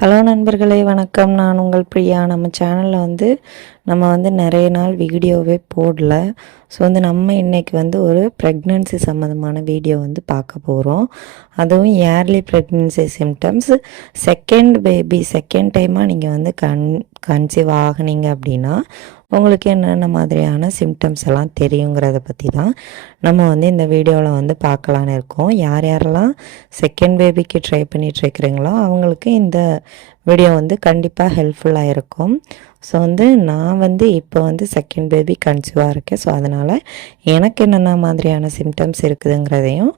Hello நண்பர்களே வணக்கம். நான் உங்கள் பிரியா. நம்ம சேனலில் நம்ம நிறைய நாள் வீடியோவே போடல. ஸோ நம்ம இன்றைக்கி ஒரு ப்ரெக்னென்சி சம்மந்தமான வீடியோ பார்க்க போகிறோம். அதுவும் early pregnancy symptoms. Second baby second டைமாக நீங்கள் கன்சீவ் ஆகுனீங்க அப்படின்னா உங்களுக்கு என்னென்ன மாதிரியான சிம்டம்ஸ் எல்லாம் தெரியுங்கிறத பற்றி தான் நம்ம இந்த வீடியோவில் பார்க்கலான்னு இருக்கோம். யார் யாரெல்லாம் செகண்ட் பேபிக்கு ட்ரை பண்ணிகிட்ருக்கிறீங்களோ அவங்களுக்கு இந்த வீடியோ கண்டிப்பாக ஹெல்ப்ஃபுல்லாக இருக்கும். ஸோ நான் இப்போ செகண்ட் பேபி கன்சீவாக இருக்கேன். ஸோ அதனால் எனக்கு என்னென்ன மாதிரியான சிம்டம்ஸ் இருக்குதுங்கிறதையும்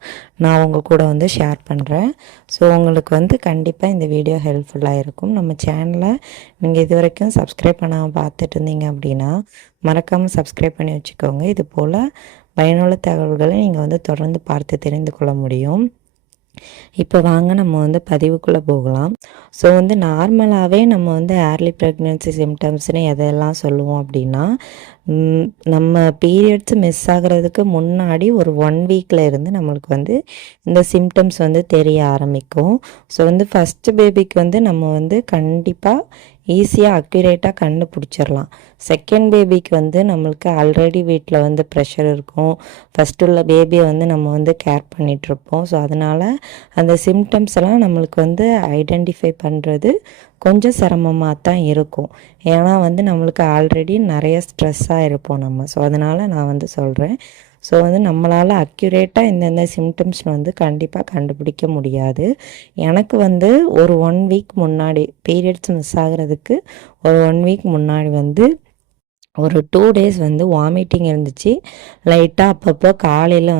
நான் உங்கள் கூட ஷேர் பண்ணுறேன். ஸோ உங்களுக்கு கண்டிப்பாக இந்த வீடியோ ஹெல்ப்ஃபுல்லாக இருக்கும். நம்ம சேனலை நீங்கள் இது வரைக்கும் சப்ஸ்கிரைப் பண்ணாமல் பார்த்துட்டு இருந்தீங்க அப்படின்னா மறக்காமல் சப்ஸ்கிரைப் பண்ணி வச்சுக்கோங்க. இது போல் பயனுள்ள தகவல்களை நீங்கள் தொடர்ந்து பார்த்து தெரிந்து கொள்ள முடியும். இப்போ வாங்க நம்ம பதிவுக்குள்ளே போகலாம். ஸோ நார்மலாகவே நம்ம ஏர்லி ப்ரெக்னென்சி சிம்டம்ஸ்னு எதெல்லாம் சொல்லுவோம் அப்படின்னா, நம்ம பீரியட்ஸ் மிஸ் ஆகிறதுக்கு முன்னாடி ஒரு 1 வீக்கில் இருந்து நம்மளுக்கு இந்த சிம்டம்ஸ் தெரிய ஆரம்பிக்கும். ஸோ ஃபஸ்ட்டு பேபிக்கு நம்ம கண்டிப்பாக ஈஸியாக அக்யூரேட்டாக கண்டுபிடிச்சிடலாம். செகண்ட் பேபிக்கு நம்மளுக்கு ஆல்ரெடி வீட்டில் ப்ரெஷர் இருக்கும். ஃபஸ்ட்டு உள்ள பேபியை நம்ம கேர் பண்ணிகிட்ருப்போம். ஸோ அதனால் அந்த சிம்டம்ஸ் எல்லாம் நம்மளுக்கு ஐடென்டிஃபை பண்ணுறது கொஞ்சம் சிரமமாக தான் இருக்கும். ஏன்னா நம்மளுக்கு ஆல்ரெடி நிறைய ஸ்ட்ரெஸ்ஸாக இருப்போம் நம்ம. ஸோ அதனால் நான் சொல்கிறேன். ஸோ நம்மளால் அக்யூரேட்டாக இந்தந்த சிம்டம்ஸ் கண்டிப்பாக கண்டுபிடிக்க முடியாது. எனக்கு ஒரு 1 வீக் முன்னாடி பீரியட்ஸ் மிஸ் ஆகிறதுக்கு ஒரு 1 வீக் முன்னாடி ஒரு 2 டேஸ் வாமிட்டிங் இருந்துச்சு. லைட்டாக அப்பப்போ காலையில்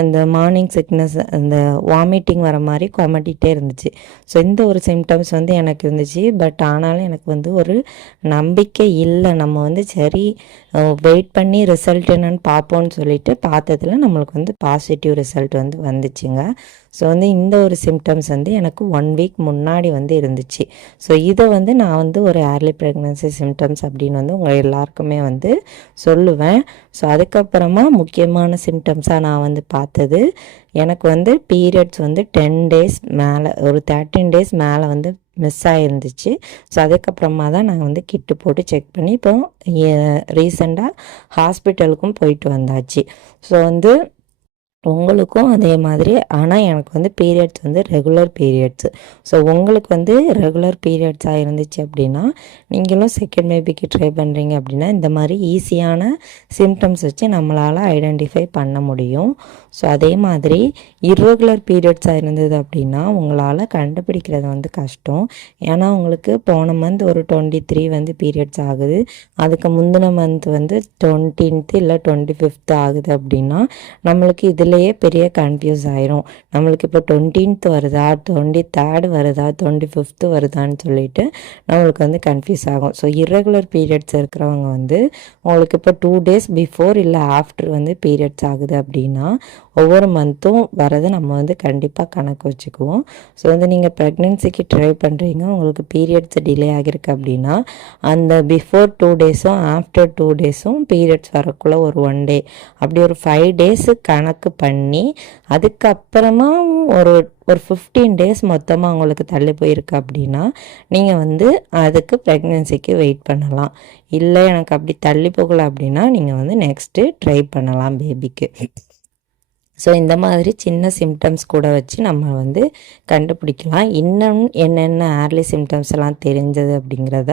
அந்த மார்னிங் சிக்னஸ் அந்த வாமிட்டிங் வர மாதிரி கொமட்டிகிட்டே இருந்துச்சு. ஸோ இந்த ஒரு சிம்டம்ஸ் எனக்கு இருந்துச்சு. பட் ஆனாலும் எனக்கு ஒரு நம்பிக்கை இல்லை. நம்ம சரி வெயிட் பண்ணி ரிசல்ட் என்னன்னு பார்ப்போம்னு சொல்லிட்டு பார்த்ததுல நம்மளுக்கு பாசிட்டிவ் ரிசல்ட் வந்துச்சுங்க. ஸோ இந்த ஒரு சிம்டம்ஸ் எனக்கு 1 வீக் முன்னாடி இருந்துச்சு. ஸோ இதை நான் ஒரு ஏர்லி ப்ரெக்னன்சி சிம்டம்ஸ் அப்படின்னு உங்கள் எல்லாருக்குமே சொல்லுவேன். ஸோ அதுக்கப்புறமா முக்கியமான சிம்டம்ஸாக நான் பார்த்தது எனக்கு பீரியட்ஸ் 10 டேஸ் மேலே ஒரு 13 டேஸ் மேலே மிஸ் ஆகிருந்துச்சு. ஸோ அதுக்கப்புறமா தான் நாங்கள் கிட்டு போட்டு செக் பண்ணி இப்போ ரீசெண்டாக ஹாஸ்பிட்டலுக்கும் போயிட்டு வந்தாச்சு. ஸோ உங்களுக்கும் அதே மாதிரி. ஆனால் எனக்கு பீரியட்ஸ் ரெகுலர் பீரியட்ஸு. ஸோ உங்களுக்கு ரெகுலர் பீரியட்ஸாக இருந்துச்சு அப்படின்னா நீங்களும் செகண்ட் பேபிக்கு ட்ரை பண்ணுறீங்க அப்படின்னா இந்த மாதிரி ஈஸியான சிம்டம்ஸ் வச்சு நம்மளால் ஐடென்டிஃபை பண்ண முடியும். ஸோ அதே மாதிரி இர்ரெகுலர் பீரியட்ஸாக இருந்தது அப்படின்னா உங்களால் கண்டுபிடிக்கிறது கஷ்டம். ஏன்னா உங்களுக்கு போன மந்த் ஒரு 23 பீரியட்ஸ் ஆகுது. அதுக்கு முந்தின மந்த் 20th இல்லை 25th ஆகுது அப்படின்னா நம்மளுக்கு இதில் பெரிய கன்ஃபியூஸ் ஆயிரும். நம்மளுக்கு இப்போ 20th வருதா, 23rd வருதா, 25th வருதான்னு சொல்லிட்டு நம்மளுக்கு கன்ஃபியூஸ் ஆகும். ஸோ இர்ரெகுலர் பீரியட்ஸ் இருக்கிறவங்க உங்களுக்கு இப்போ 2 டேஸ் பிஃபோர் இல்லை ஆஃப்டர் பீரியட்ஸ் ஆகுது அப்படின்னா ஒவ்வொரு மந்த்தும் வரதை நம்ம கண்டிப்பாக கணக்கு வச்சுக்குவோம். ஸோ நீங்கள் ப்ரெக்னென்சிக்கு ட்ரை பண்ணுறீங்க, உங்களுக்கு பீரியட்ஸ் டிலே ஆகிருக்கு அப்படின்னா அந்த பிஃபோர் 2 டேஸும் ஆஃப்டர் 2 டேஸும் பீரியட்ஸ் வரக்குள்ளே ஒரு 1 டே அப்படி ஒரு 5 டேஸு கணக்கு பண்ணி அதுக்கப்புறமா ஒரு 15 டேஸ் மொத்தமாக உங்களுக்கு தள்ளி போயிருக்கு அப்படின்னா நீங்கள் அதுக்கு ப்ரெக்னென்சிக்கு வெயிட் பண்ணலாம். இல்லை எனக்கு அப்படி தள்ளி போகலை அப்படின்னா நீங்கள் நெக்ஸ்ட்டு ட்ரை பண்ணலாம் பேபிக்கு. ஸோ இந்த மாதிரி சின்ன சிம்டம்ஸ் கூட வச்சு நம்ம கண்டுபிடிக்கலாம். இன்னும் என்னென்ன ஏர்லி சிம்டம்ஸ் எல்லாம் தெரிஞ்சது அப்படிங்கிறத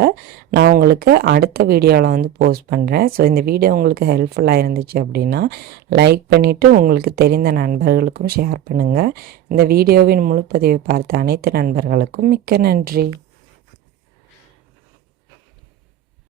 நான் உங்களுக்கு அடுத்த வீடியோவில் போஸ்ட் பண்ணுறேன். ஸோ இந்த வீடியோ உங்களுக்கு ஹெல்ப்ஃபுல்லாக இருந்துச்சு அப்படின்னா லைக் பண்ணிவிட்டு உங்களுக்கு தெரிந்த நண்பர்களுக்கும் ஷேர் பண்ணுங்கள். இந்த வீடியோவின் முழுப்பதிவை பார்த்த அனைத்து நண்பர்களுக்கும் மிக்க நன்றி.